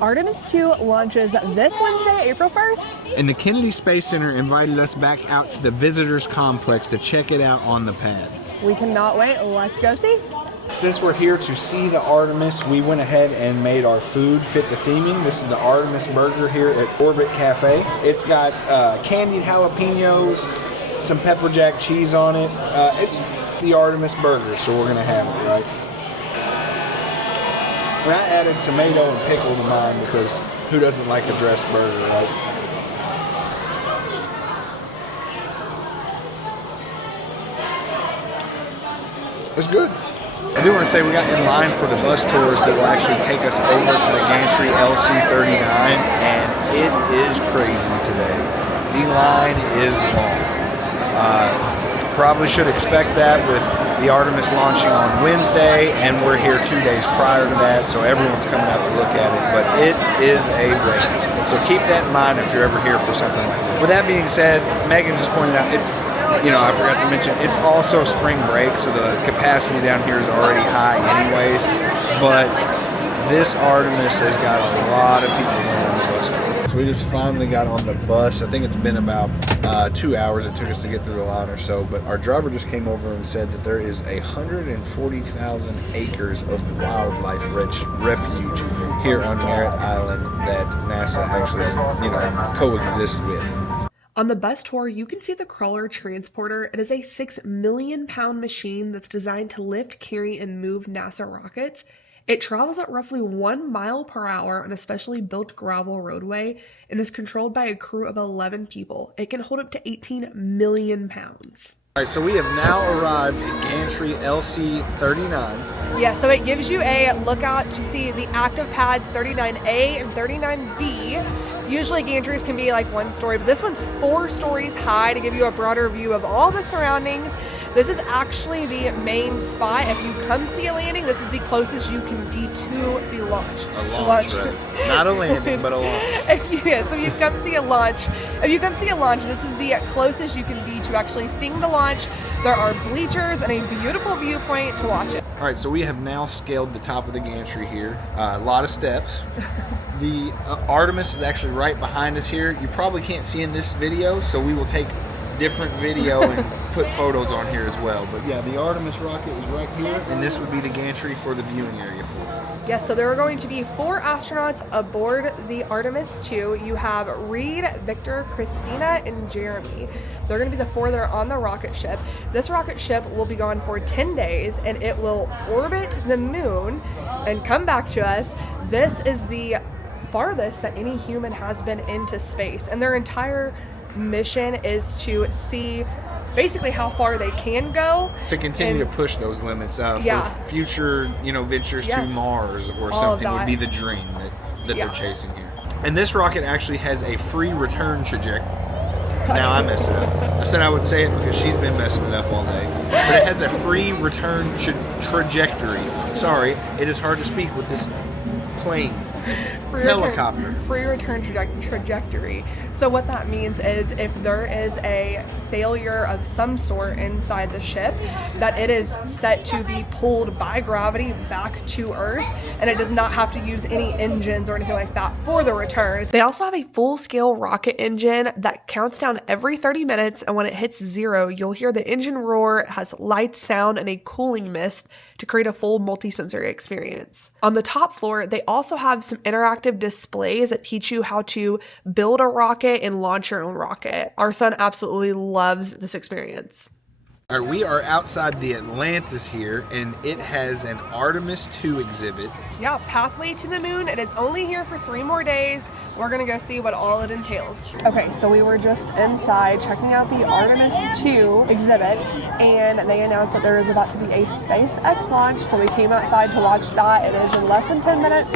Artemis II launches this Wednesday, April 1st. And the Kennedy Space Center invited us back out to the visitors complex to check it out on the pad. We cannot wait. Let's go see. Since we're here to see the Artemis, we went ahead and made our food fit the theming. This is the Artemis burger here at Orbit Cafe. It's got candied jalapenos, some pepper jack cheese on it. It's the Artemis burger, so we're going to have it, right? And I added tomato and pickle to mine because who doesn't like a dressed burger, right? It's good. I do want to say we got in line for the bus tours that will actually take us over to the Gantry LC-39, and it is crazy today. The line is long. Probably should expect that with the Artemis launching on Wednesday, and we're here 2 days prior to that, so everyone's coming out to look at it, but it is a wait. So keep that in mind if you're ever here for something like that. With that being said, Megan just pointed out, I forgot to mention, it's also spring break, so the capacity down here is already high anyways, but this Artemis has got a lot of people going on the bus tour. So we just finally got on the bus. I think it's been about 2 hours it took us to get through the line or so, but our driver just came over and said that there is 140,000 acres of wildlife refuge here on Merritt Island that NASA actually, coexists with. On the bus tour, you can see the Crawler Transporter. It is a 6 million pound machine that's designed to lift, carry, and move NASA rockets. It travels at roughly 1 mile per hour on a specially built gravel roadway and is controlled by a crew of 11 people. It can hold up to 18 million pounds. All right, so we have now arrived at Gantry LC-39. Yeah, so it gives you a lookout to see the active pads 39A and 39B. Usually gantries can be like 1 story, but this one's 4 stories high to give you a broader view of all the surroundings. This is actually the main spot. If you come see a landing, this is the closest you can be to the launch. A launch, right? Not a landing, but a launch. If you come see a launch, this is the closest you can be to actually seeing the launch. There are bleachers and a beautiful viewpoint to watch it. All right, so we have now scaled the top of the gantry here. A lot of steps. The Artemis is actually right behind us here. You probably can't see in this video, so we will take different video and put photos on here as well. But yeah, the Artemis rocket is right here, and this would be the gantry for the viewing area for it. Yes, so there are going to be 4 astronauts aboard the Artemis II. You have Reed, Victor, Christina, and Jeremy. They're going to be the 4 that are on the rocket ship. This rocket ship will be gone for 10 days, and it will orbit the moon and come back to us. This is the farthest that any human has been into space, and their entire mission is to see basically how far they can go to continue to push those limits for future ventures to Mars or something would be the dream that they're chasing here. And this rocket actually has a free return trajectory. Now I messed it up. I said I would say it because she's been messing it up all day, but it has a free return trajectory. Sorry, it is hard to speak with this plane. Helicopter. Free return trajectory. So what that means is if there is a failure of some sort inside the ship, that it is set to be pulled by gravity back to Earth, and it does not have to use any engines or anything like that for the return. They also have a full-scale rocket engine that counts down every 30 minutes, and when it hits 0, you'll hear the engine roar. It has light, sound, and a cooling mist to create a full multi-sensory experience. On the top floor, they also have some interactive displays that teach you how to build a rocket and launch your own rocket. Our son absolutely loves this experience. All right, we are outside the Atlantis here, and it has an Artemis II exhibit. Yeah, Pathway to the Moon. It is only here for 3 more days. We're gonna go see what all it entails. Okay, so we were just inside checking out the Artemis II exhibit, and they announced that there is about to be a SpaceX launch, so we came outside to watch that. It is in less than 10 minutes.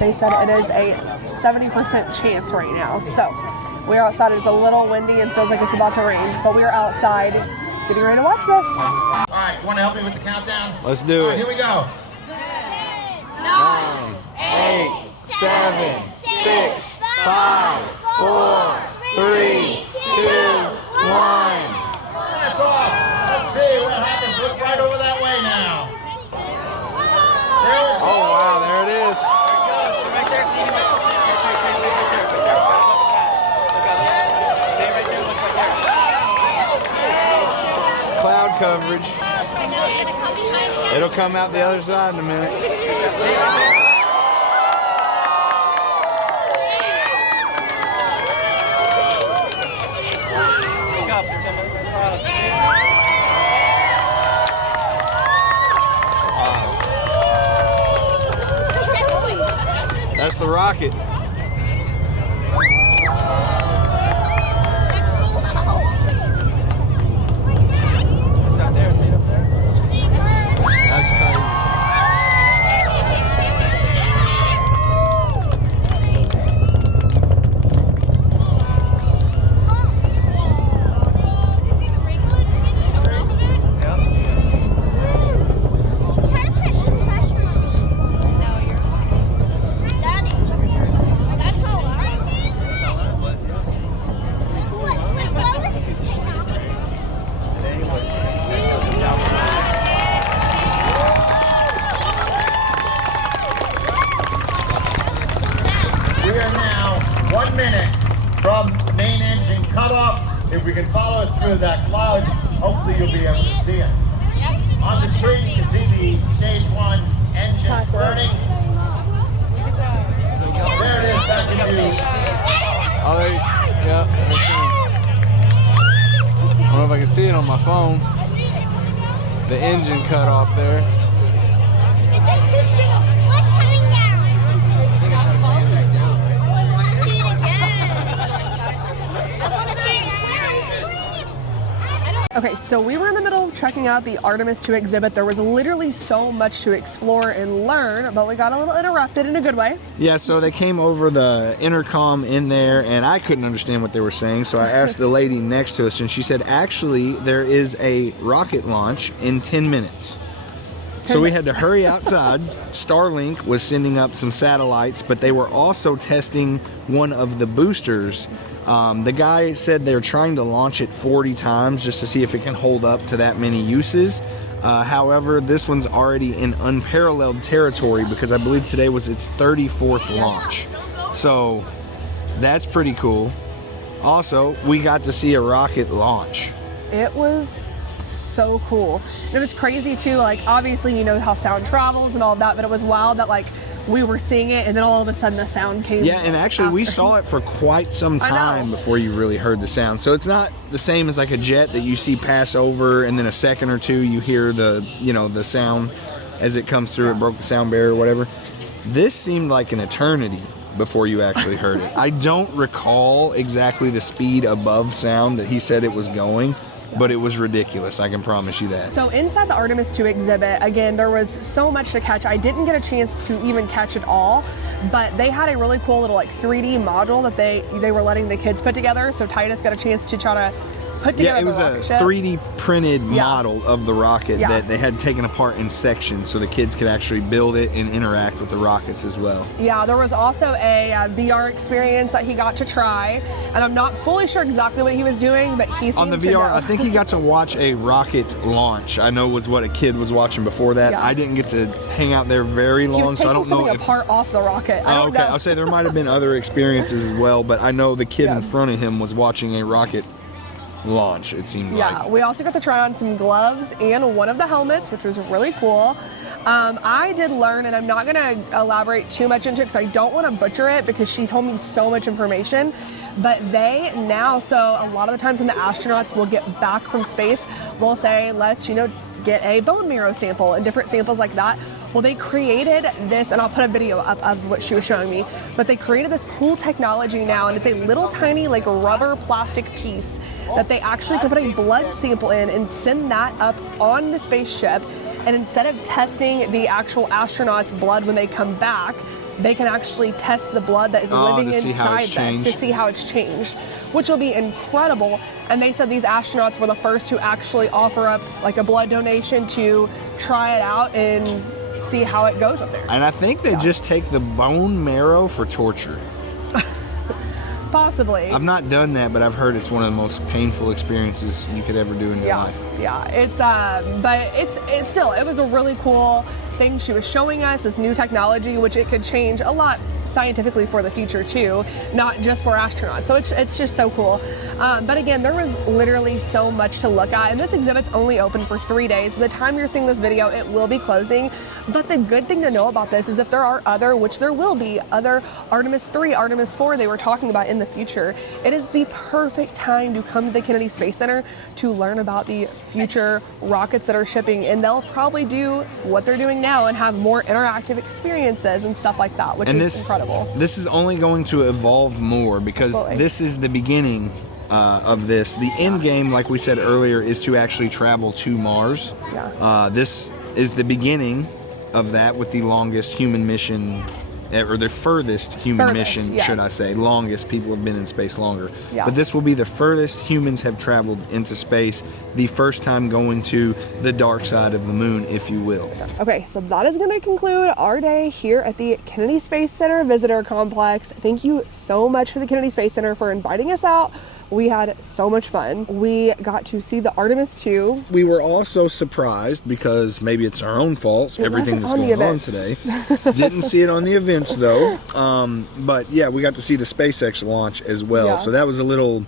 They said it is a 70% chance right now. So we're outside. It's a little windy and feels like it's about to rain, but we are outside getting ready to watch this. All right, you want to help me with the countdown? Let's do it. Here we go. 9, 8, 7, 6, 5, 4, 3, 2, 1. That's off. Let's see what happens. Look right over that way now. Oh, wow, there it is. Cloud coverage. It'll come out the other side in a minute. That's the rocket. It's up there. See it up there? That's crazy. We are now 1 minute from the main engine cutoff. If we can follow it through that cloud, hopefully you'll be able to see it. On the screen, you can see the stage 1 engines burning. There it is, back in view. Oh, yeah. I don't know if I can see it on my phone. The engine cut off there. What's coming down? I want to see it again. I want to see it again. Okay, so we were in the middle of checking out the Artemis II exhibit. There was literally so much to explore and learn, but we got a little interrupted in a good way. Yeah, so they came over the intercom in there, and I couldn't understand what they were saying, so I asked the lady next to us, and she said, actually, there is a rocket launch in 10 minutes. So we had to hurry outside. Starlink was sending up some satellites, but they were also testing one of the boosters. The guy said they're trying to launch it 40 times just to see if it can hold up to that many uses. However, this one's already in unparalleled territory because I believe today was its 34th launch. So that's pretty cool. Also, we got to see a rocket launch. It was so cool. And it was crazy too, like obviously you know how sound travels and all that, but it was wild that like we were seeing it and then all of a sudden the sound came. Yeah, and actually we after. saw it for quite some time before you really heard the sound. So it's not the same as like a jet that you see pass over and then a second or two you hear the, you know, the sound as it comes through. It broke the sound barrier or whatever. This seemed like an eternity before you actually heard it. I don't recall exactly the speed above sound that he said it was going, but it was ridiculous, I can promise you that. So inside the Artemis II exhibit, again, there was so much to catch. I didn't get a chance to even catch it all, but they had a really cool little like 3D module that they were letting the kids put together. So Titus got a chance to try to put together it was the a rocket ship. 3D printed model of the rocket Yeah. that they had taken apart in sections so the kids could actually build it and interact with the rockets as well. Yeah, there was also a VR experience that he got to try, and I'm not fully sure exactly what he was doing, but he seemed On the to VR, know. I think he got to watch a rocket launch. I know was what a kid was watching before that. Yeah. I didn't get to hang out there very long, He was so I taking don't know something if... apart off the rocket. I Oh, don't okay, know. I'll say there might have been other experiences as well, but I know the kid Yeah. in front of him was watching a rocket launch, it seemed Yeah, like. we also got to try on some gloves and one of the helmets, which was really cool. I did learn, and I'm not going to elaborate too much into it because I don't want to butcher it because she told me so much information. But they now, so a lot of the times when the astronauts will get back from space, they'll say, let's, get a bone marrow sample and different samples like that. Well, they created this, and I'll put a video up of what she was showing me, but they created this cool technology now, and it's a little tiny like rubber plastic piece that they actually can put a blood sample in and send that up on the spaceship. And instead of testing the actual astronauts' blood when they come back, they can actually test the blood that is living to see how inside it's this changed. to see how it's changed, which will be incredible. And they said these astronauts were the first to actually offer up like a blood donation to try it out and see how it goes up there. And I think they just take the bone marrow for torture. Possibly. I've not done that, but I've heard it's one of the most painful experiences you could ever do in your life. Yeah, it's but it's still, it was a really cool thing she was showing us, this new technology, which it could change a lot scientifically for the future too, not just for astronauts. So it's just so cool. But again, there was literally so much to look at, and this exhibit's only open for 3 days. By the time you're seeing this video, it will be closing. But the good thing to know about this is if there are other, which there will be, other Artemis III, Artemis IV they were talking about in the future, it is the perfect time to come to the Kennedy Space Center to learn about the future rockets that are shipping, and they'll probably do what they're doing now and have more interactive experiences and stuff like that, which is incredible. This is only going to evolve more because Absolutely. this is the beginning of this. The end game, like we said earlier, is to actually travel to Mars. Yeah. This is the beginning of that with the longest human mission, or the furthest human mission, yes. should I say. Longest, people have been in space longer. Yeah. But this will be the furthest humans have traveled into space, the first time going to the dark side of the moon, if you will. Okay, so that is going to conclude our day here at the Kennedy Space Center Visitor Complex. Thank you so much to the Kennedy Space Center for inviting us out. We had so much fun. We got to see the Artemis II. We were also surprised, because maybe it's our own fault, everything that's going on today. Didn't see it on the events though. But yeah, we got to see the SpaceX launch as well. Yeah. So that was a little,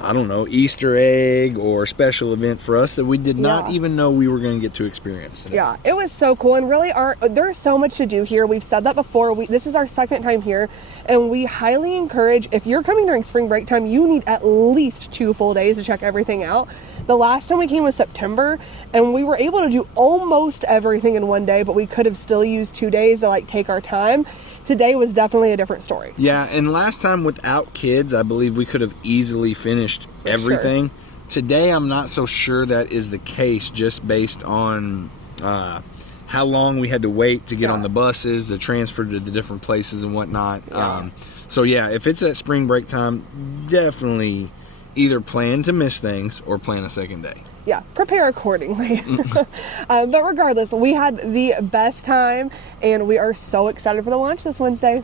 I don't know, Easter egg or special event for us that we did not even know we were going to get to experience today. Yeah, it was so cool, and really there's so much to do here. We've said that before. This is our second time here, and we highly encourage, if you're coming during spring break time, you need at least 2 full days to check everything out. The last time we came was September, and we were able to do almost everything in 1 day, but we could have still used 2 days to like take our time. Today was definitely a different story. Yeah, and last time without kids, I believe we could have easily finished everything. Sure. Today, I'm not so sure that is the case, just based on how long we had to wait to get on the buses, to transfer to the different places and whatnot. Yeah. So yeah, if it's at spring break time, definitely either plan to miss things or plan a second day. Yeah, prepare accordingly. But regardless, we had the best time, and we are so excited for the launch this Wednesday.